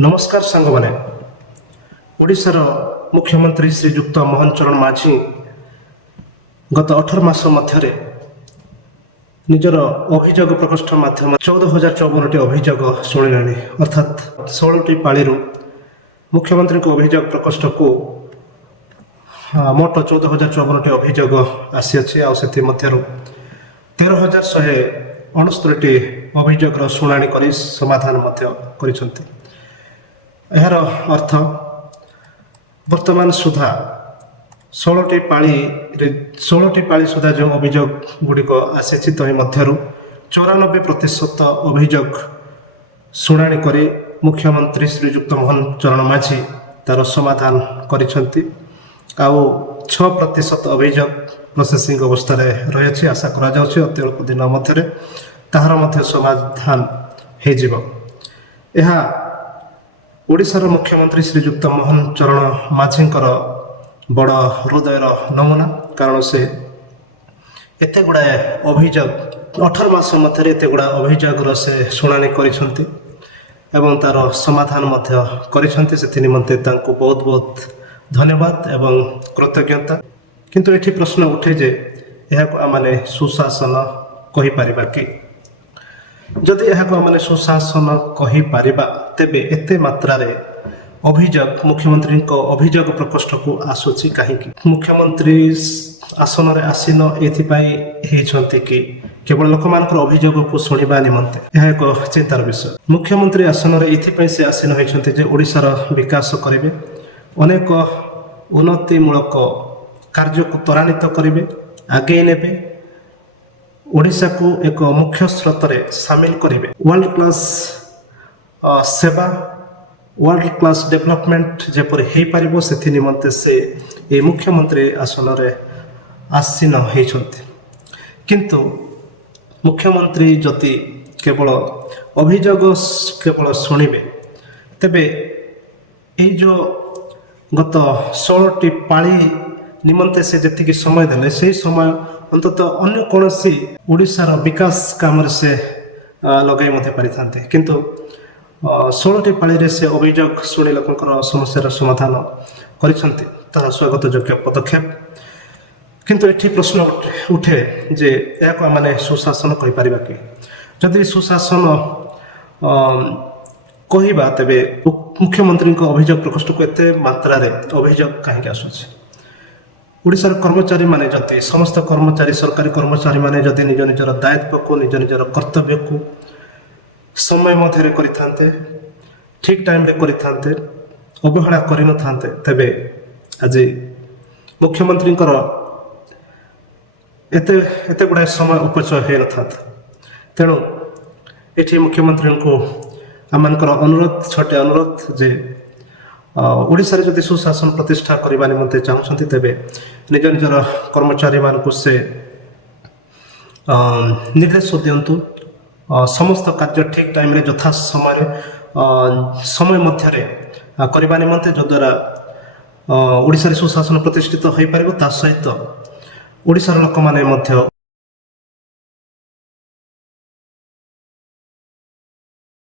नमस्कार सांग मैंने ओडिशार मुख्यमंत्री श्रीजुक्त मोहन चरण माझी गत 18 मास मध्य निजर अभियोग प्रकोष्ठ माध्यम 14,054 अभियोग शुणिले अर्थात 16टी पाली मुख्यमंत्री को अभियोग प्रकोष्ठ को मोट 14,054 अभियोग आसी अच्छी आती मध्य 13,169 अभियोग शुणाणी कर समाधान कर यार अर्थ वर्तमान सुधा 16टी पाली सुधा जो अभियोग गुड़िक आसी मध्य 94% अभियोग शुणाणी कर मुख्यमंत्री श्रीजुक्त मोहन चरण माझी तार समाधान कर 6% अभियोग प्रोसेसिंग अवस्था रही आशा करा अति अल्प दिन मध्य ताहार समाधान हो ओडिशार मुख्यमंत्री श्रीजुक्त मोहन चरण माझी बड़ हृदयर नमूना कारण से एते गुड़ाए अभियोग 18 मास मध्य एते गुड़ा अभियोग से शुणाणी कर तार समाधान से निमंते तांको बहुत बहुत धन्यवाद एवं कृतज्ञता किंतु एठी प्रश्न उठे जे यह आमने सुशासन कहि परिबा कि जदि यह आमने सुशासन कहि परिबा तेबे एते मात्रा रे अभियोग मुख्यमंत्री अभियोग प्रकोष्ठ को आसुची कहीं मुख्यमंत्री आसन रे आसीन एथि कि केवल लोक मान अभियोग को शुणा निमंते यह एक चिंतार विषय मुख्यमंत्री आसन रे एथि से आसीन होइछन्ते जे ओडिशार विकास करिवे अनेक उन्नतिमूलक कार्य को त्वरान्वित करेंगे आगे नेबे ओडिशा को एक मुख्य स्रोत सामिल करेंगे वर्ल्ड क्लास सेवा वर्ल्ड क्लास डेवलपमेंट जेपरि हो पार से निमंते से ये मुख्यमंत्री आसन रे आसीन होइछन्ते किंतु मुख्यमंत्री जदि केवल अभियोग केवल शुणिबे तेबे ये जो गत 16टी पाली निमंते से जी समय देले से समय अंततः अन्य कौन ओडिशार विकास काम से लगे पारि था किंतु 16टी पाली से अभियोग शुणी लोक समस्या समाधान कर स्वागत योग्य पदक्षेप किंतु एठी प्रश्न उठे जे या माने सुशासन कहि परिबा कि जदि सुशासन कहवा तेबे मुख्यमंत्री अभियोग प्रकोष्ठ को एते मात्रा रे अभियोग कहीं आसुचे ओडिशार कर्मचारी माने जति समस्त कर्मचारी सरकारी कर्मचारी माने जति निज निजर दायित्व को निज निजर कर्तव्य को समय मध्य करिथान्ते ठीक टाइम रे करिथान्ते अवहेला करि न थान्ते तेबे आज मुख्यमंत्री एते गुडा समय उपचय हे न थान्ते तेणु एठी मुख्यमंत्री को आमनकर अनुरोध छोटे अनुरोध जे ओडिशा रे जदि सुशासन प्रतिष्ठा करबा निमंते चाहछन्ति तेबे निज निजर कर्मचारी मानकु से निर्देश दियंतु समस्त कार्य ठीक टाइम रे यथा समय मध्य रे करबा निमंते जद्वारा ओडिशा रे सुशासन प्रतिष्ठित होई पारिबो ता सहित ओडिशा रो लोक माने मध्य